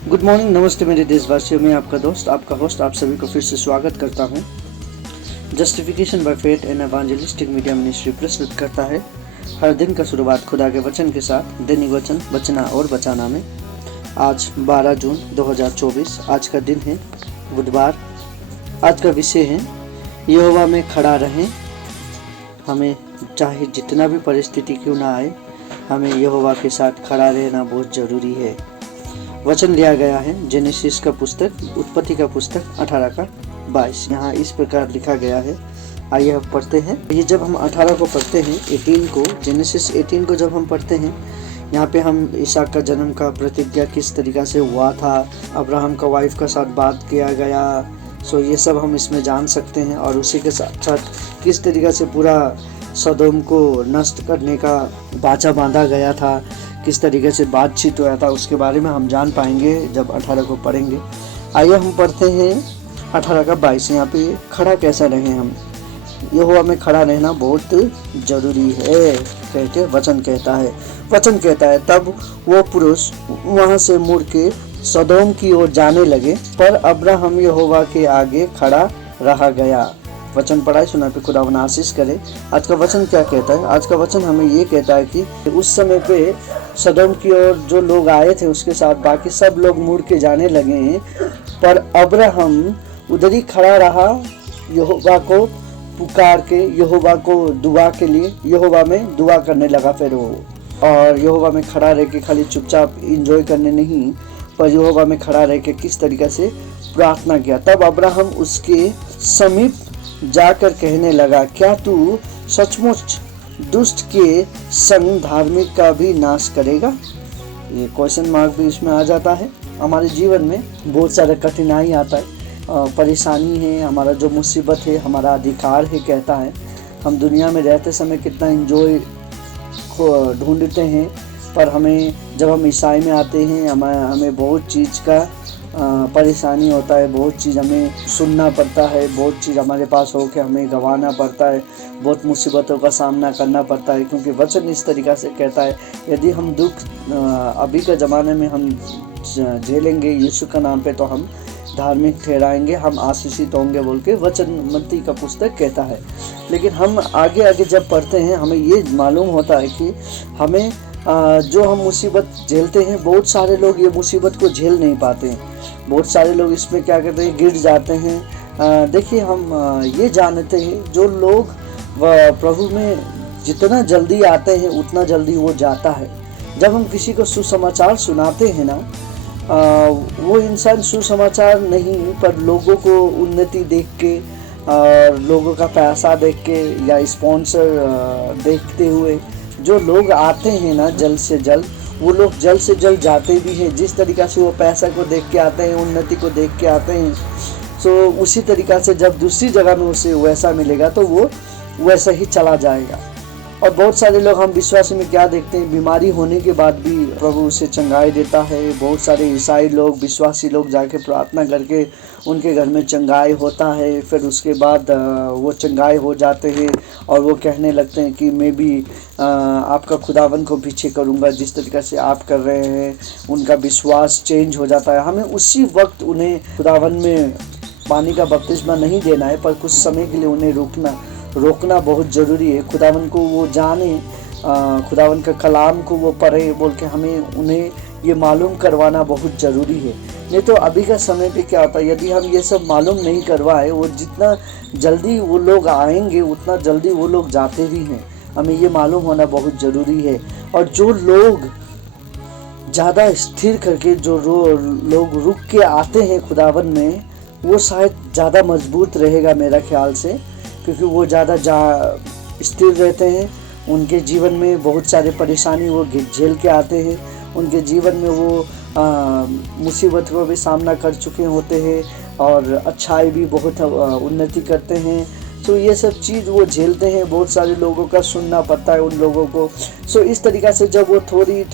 Good morning, नमस्ते मेरे देशवासियों। मैं आपका दोस्त, आपका होस्ट, आप सभी को फिर से स्वागत करता हूँ। Justification by faith and evangelistic media ministry प्रस्तुत करता है हर दिन का शुरुआत खुदा के वचन के साथ, दैनिक वचन बचना और बचाना में। आज 12 जून 2024, आज का दिन है बुधवार। आज का विषय है यहोवा में खड़ा रहें। हमें चाहे जितना भी परिस्थिति क्यों ना आए, हमें यहोवा के साथ खड़ा रहना बहुत ज़रूरी है। वचन लिया गया है जेनेसिस का पुस्तक, उत्पत्ति का पुस्तक 18 का 22। यहाँ इस प्रकार लिखा गया है, आइए हम पढ़ते हैं। ये जब हम 18 को पढ़ते हैं, 18 को, जेनेसिस 18 को जब हम पढ़ते हैं, यहाँ पे हम इसहाक का जन्म का प्रतिज्ञा किस तरीक़ा से हुआ था, अब्राहम का वाइफ का साथ बात किया गया, सो ये सब हम इसमें जान सकते हैं। और उसी के साथ साथ किस तरीक़ा से पूरा सदोम को नष्ट करने का बाचा बांधा गया था, किस तरीके से बातचीत हुआ था, उसके बारे में हम जान पाएंगे जब 18 को पढ़ेंगे। आइए हम पढ़ते हैं 18 का 22। यहाँ पे खड़ा कैसा रहें हम, यहोवा में खड़ा रहना बहुत ज़रूरी है कहते वचन कहता है। तब वो पुरुष वहाँ से मुड़ के सदोम की ओर जाने लगे, पर अब्राहम यहोवा के आगे खड़ा रह गया। वचन पढ़ाई सुना पे खुदावन आशीष करे। आज का वचन क्या कहता है? आज का वचन हमें ये कहता है कि उस समय पे सदोम की ओर जो लोग आए थे उसके साथ बाकी सब लोग मुड़ के जाने लगे हैं, पर अब्राहम उधर ही खड़ा रहा, यहोवा को पुकार के, यहोवा को दुआ के लिए यहोवा में दुआ करने लगा। फिर वो और यहोवा में खड़ा रह के खाली चुपचाप इंजॉय करने नहीं, पर यहोवा में खड़ा रह के किस तरीके से प्रार्थना किया। तब अब्राहम उसके समीप जाकर कहने लगा, क्या तू सचमुच दुष्ट के संग धार्मिक का भी नाश करेगा? ये क्वेश्चन मार्क भी इसमें आ जाता है। हमारे जीवन में बहुत सारे कठिनाई आता है, परेशानी है, हमारा जो मुसीबत है हमारा अधिकार है कहता है। हम दुनिया में रहते समय कितना एंजॉय ढूंढते हैं, पर हमें जब हम ईसाई में आते हैं हमें बहुत चीज़ का परेशानी होता है, बहुत चीज़ हमें सुनना पड़ता है, बहुत चीज़ हमारे पास हो के हमें गंवाना पड़ता है, बहुत मुसीबतों का सामना करना पड़ता है। क्योंकि वचन इस तरीक़ा से कहता है, यदि हम दुख अभी के ज़माने में हम झेलेंगे यीशु का नाम पे, तो हम धार्मिक ठहराएंगे, हम आशीषित होंगे बोल के वचन मत्ती का पुस्तक कहता है। लेकिन हम आगे जब पढ़ते हैं हमें ये मालूम होता है कि हमें जो हम मुसीबत झेलते हैं, बहुत सारे लोग ये मुसीबत को झेल नहीं पाते हैं। बहुत सारे लोग इसमें क्या करते हैं, गिर जाते हैं। देखिए, हम ये जानते हैं जो लोग प्रभु में जितना जल्दी आते हैं उतना जल्दी वो जाता है। जब हम किसी को सुसमाचार सुनाते हैं ना, वो इंसान सुसमाचार नहीं, पर लोगों को उन्नति देख के, लोगों का पैसा देख के या स्पॉन्सर देखते हुए जो लोग आते हैं ना, जल्द से जल्द वो लोग जल्द से जल्द जाते भी हैं। जिस तरीक़ा से वो पैसा को देख के आते हैं, उन्नति को देख के आते हैं, सो उसी तरीक़ा से जब दूसरी जगह में उसे वैसा मिलेगा तो वो वैसा ही चला जाएगा। और बहुत सारे लोग हम विश्वास में क्या देखते हैं, बीमारी होने के बाद भी प्रभु उसे चंगाई देता है। बहुत सारे ईसाई लोग, विश्वासी लोग जाके प्रार्थना करके उनके घर में चंगाई होता है, फिर उसके बाद वो चंगाई हो जाते हैं और वो कहने लगते हैं कि मैं भी आपका खुदावन को पीछे करूँगा जिस तरीक़े से आप कर रहे हैं। उनका विश्वास चेंज हो जाता है। हमें उसी वक्त उन्हें खुदावन में पानी का बपतिस्मा नहीं देना है, पर कुछ समय के लिए उन्हें रोकना बहुत ज़रूरी है। खुदावन को वो जाने, खुदावन का कलाम को वो पढ़े बोल के हमें उन्हें ये मालूम करवाना बहुत ज़रूरी है। नहीं तो अभी का समय पे क्या होता है, यदि हम ये सब मालूम नहीं करवाए, वो जितना जल्दी वो लोग आएंगे उतना जल्दी वो लोग जाते भी हैं। हमें ये मालूम होना बहुत ज़रूरी है। और जो लोग ज़्यादा स्थिर करके जो लोग रुक के आते हैं खुदावन में, वो शायद ज़्यादा मजबूत रहेगा मेरा ख्याल से, क्योंकि वो ज़्यादा स्थिर रहते हैं। उनके जीवन में बहुत सारे परेशानी वो झेल के आते हैं। उनके जीवन में वो मुसीबत को भी सामना कर चुके होते हैं और अच्छाई भी बहुत उन्नति करते हैं। तो ये सब चीज़ वो झेलते हैं, बहुत सारे लोगों का सुनना पड़ता है उन लोगों को। सो इस तरीक़ा से जब वो थोड़ी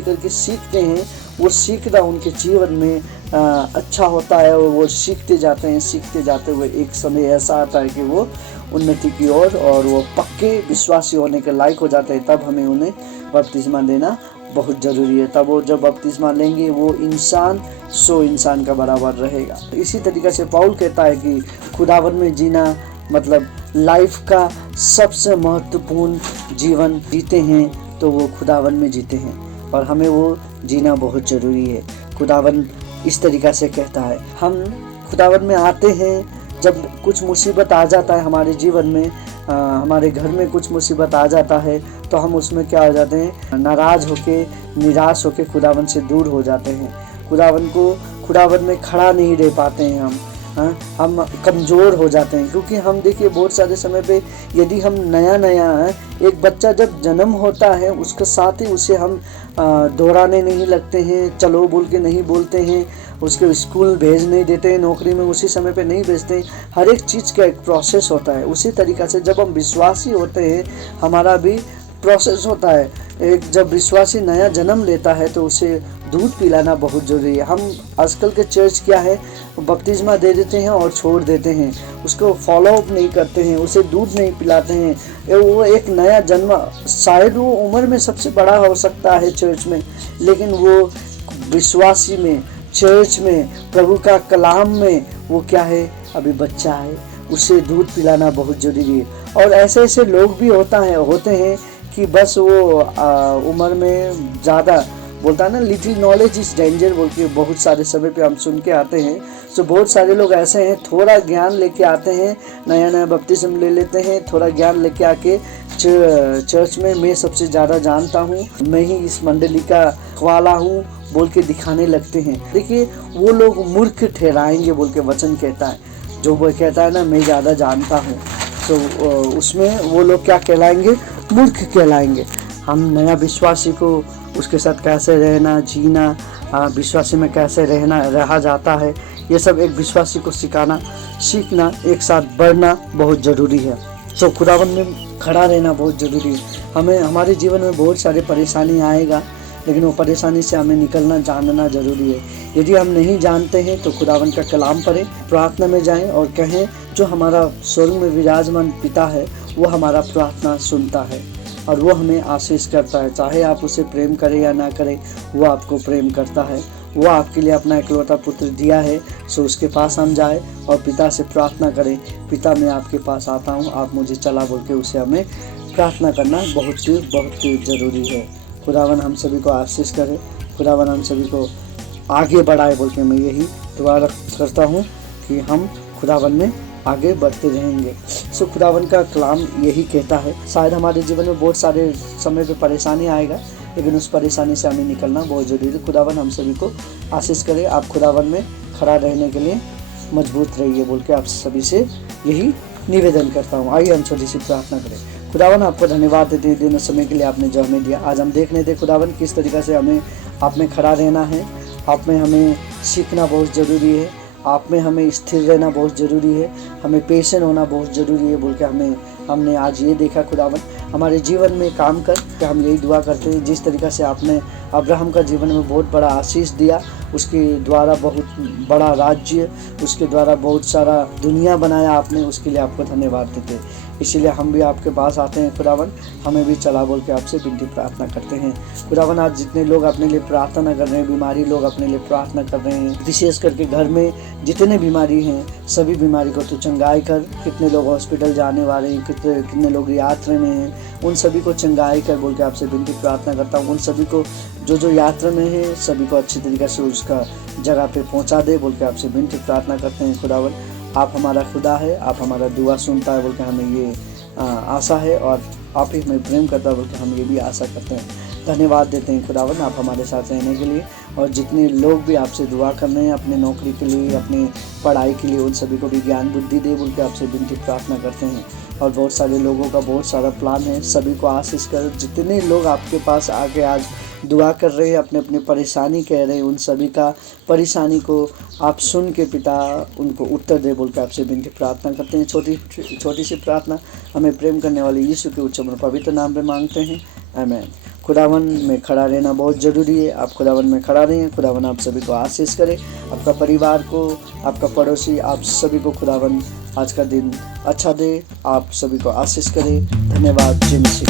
करके सीखते हैं, वो सीखना उनके जीवन में अच्छा होता है और वो सीखते जाते हुए एक समय ऐसा आता है कि वो उन्नति की ओर और वो पक्के विश्वासी होने के लायक हो जाते हैं। तब हमें उन्हें बपतिस्मा देना बहुत ज़रूरी है। तब वो जब बपतिस्मा लेंगे वो इंसान 100 इंसान का बराबर रहेगा। इसी तरीक़े से पौल कहता है कि खुदावन में जीना मतलब लाइफ का सबसे महत्वपूर्ण जीवन जीते हैं तो वो खुदावन में जीते हैं, और हमें वो जीना बहुत ज़रूरी है। खुदावन इस तरीक़ा से कहता है, हम खुदावन में आते हैं जब कुछ मुसीबत आ जाता है हमारे जीवन में, हमारे घर में कुछ मुसीबत आ जाता है तो हम उसमें क्या हो जाते हैं, नाराज़ होके, निराश होके खुदावन से दूर हो जाते हैं। खुदावन में खड़ा नहीं रह पाते हैं हम कमज़ोर हो जाते हैं। क्योंकि हम देखिए बहुत सारे समय पे यदि हम नया एक बच्चा जब जन्म होता है उसके साथ ही उसे हम दोहराने नहीं लगते हैं, चलो बोल के नहीं बोलते हैं, उसके स्कूल भेज नहीं देते हैं, नौकरी में उसी समय पे नहीं भेजते हैं। हर एक चीज़ का एक प्रोसेस होता है। उसी तरीक़ा से जब हम विश्वासी होते हैं हमारा भी प्रोसेस होता है। एक जब विश्वासी नया जन्म लेता है तो उसे दूध पिलाना बहुत ज़रूरी है। हम आजकल के चर्च क्या है, बपतिस्मा दे देते हैं और छोड़ देते हैं, उसको फॉलो अप नहीं करते हैं, उसे दूध नहीं पिलाते हैं। वो एक नया जन्म, शायद वो उम्र में सबसे बड़ा हो सकता है चर्च में, लेकिन वो विश्वासी में, चर्च में, प्रभु का कलाम में वो क्या है, अभी बच्चा है, उसे दूध पिलाना बहुत ज़रूरी है। और ऐसे ऐसे लोग भी होते हैं कि बस वो उम्र में ज़्यादा बोलता है ना, लिटिल नॉलेज इज डेंजर बोल के बहुत सारे समय पे हम सुन के आते हैं। तो बहुत सारे लोग ऐसे हैं, थोड़ा ज्ञान लेके आते हैं, नया बपतिस्मा ले लेते हैं, थोड़ा ज्ञान लेके आके चर्च में मैं सबसे ज़्यादा जानता हूँ, मैं ही इस मंडली का वाला हूँ बोल के दिखाने लगते हैं। देखिए वो लोग मूर्ख ठहराएंगे बोल के वचन कहता है। जो वो कहता है ना मैं ज़्यादा जानता हूँ, तो उसमें वो लोग क्या कहलाएंगे, मूर्ख कहलाएंगे। हम नया विश्वासी को उसके साथ कैसे रहना, जीना, विश्वासी में कैसे रहा जाता है, ये सब एक विश्वासी को सीखना, एक साथ बढ़ना बहुत ज़रूरी है। तो खुदावन में खड़ा रहना बहुत ज़रूरी है। हमारे जीवन में बहुत सारे परेशानी आएगा, लेकिन वो परेशानी से हमें निकलना जानना ज़रूरी है। यदि हम नहीं जानते हैं तो खुदावन का कलाम पढ़ें, प्रार्थना में जाएं और कहें जो हमारा स्वर्ग में विराजमान पिता है वो हमारा प्रार्थना सुनता है और वो हमें आशीष करता है। चाहे आप उसे प्रेम करें या ना करें, वो आपको प्रेम करता है। वो आपके लिए अपना इकलौता पुत्र दिया है, सो उसके पास हम जाए और पिता से प्रार्थना करें, पिता मैं आपके पास आता हूँ, आप मुझे चला बोल के उसे हमें प्रार्थना करना बहुत ज़रूरी है। खुदावन हम सभी को आशीष करे, खुदावन हम सभी को आगे बढ़ाए बोल के मैं यही दुआ करता हूँ कि हम खुदावन में आगे बढ़ते रहेंगे। सो खुदावन का कलाम यही कहता है। शायद हमारे जीवन में बहुत सारे समय पे परेशानी आएगा, लेकिन उस परेशानी से हमें निकलना बहुत ज़रूरी है। खुदावन हम सभी को आशीष करे। आप खुदावन में खड़ा रहने के लिए मजबूत रहिए बोल के आप सभी से यही निवेदन करता हूँ। आइए हम छोटी सी प्रार्थना करें। खुदावन आपको धन्यवाद देते हैं दिन समय के लिए आपने जो हमें दिया। आज हम देख रहे थे खुदावन किस तरीक़े से हमें आप में खड़ा रहना है, आप में हमें सीखना बहुत ज़रूरी है, आप में हमें स्थिर रहना बहुत ज़रूरी है, हमें पेशेंट होना बहुत ज़रूरी है बोल के हमने आज ये देखा। खुदावन हमारे जीवन में काम कर कि हम यही दुआ करते हैं, जिस तरीक़ा से आपने अब्राहम का जीवन में बहुत बड़ा आशीष दिया, उसके द्वारा बहुत बड़ा राज्य, उसके द्वारा बहुत सारा दुनिया बनाया आपने, उसके लिए आपको धन्यवाद देते हैं। इसीलिए हम भी आपके पास आते हैं खुदावन, हमें भी चला बोल के आपसे विनती प्रार्थना करते हैं। खुदावन आज जितने लोग अपने लिए प्रार्थना कर रहे हैं, बीमारी लोग अपने लिए प्रार्थना कर रहे हैं, विशेष करके घर में जितने बीमारी हैं सभी बीमारी को तो चंगाई कर। कितने लोग हॉस्पिटल जाने वाले हैं, कितने लोग यात्रा में हैं, उन सभी को चंगाई कर बोल के आपसे विनती प्रार्थना करता हूँ। उन सभी को जो यात्रा में है सभी को अच्छी तरीके से उसका जगह पे पहुँचा दे बोल के आपसे विनती प्रार्थना करते हैं। खुदावन आप हमारा खुदा है, आप हमारा दुआ सुनता है बोल के हमें ये आशा है, और आप ही हमें प्रेम करता है बोल के हम ये भी आशा करते हैं। धन्यवाद देते हैं खुदावन आप हमारे साथ रहने के लिए, और जितने लोग भी आपसे दुआ कर रहे हैं अपने नौकरी के लिए, अपनी पढ़ाई के लिए, उन सभी को भी ज्ञान बुद्धि दे बोल के आपसे विनती प्रार्थना करते हैं। और बहुत सारे लोगों का बहुत सारा प्लान है, सभी को आशीष कर। जितने लोग आपके पास आके आज दुआ कर रहे हैं, अपने अपने परेशानी कह रहे हैं, उन सभी का परेशानी को आप सुन के पिता उनको उत्तर दे बोल के आपसे विनती प्रार्थना करते हैं। छोटी सी प्रार्थना हमें प्रेम करने वाले यीशु के उच्च पवित्र नाम पे मांगते हैं, आमीन। खुदावन में खड़ा रहना बहुत ज़रूरी है। आप खुदावन में खड़ा रहें। खुदावन आप सभी को आशीष करे, आपका परिवार को, आपका पड़ोसी, आप सभी को खुदावन आज का दिन अच्छा दे, आप सभी को आशीष करे। धन्यवाद। जय मसीह।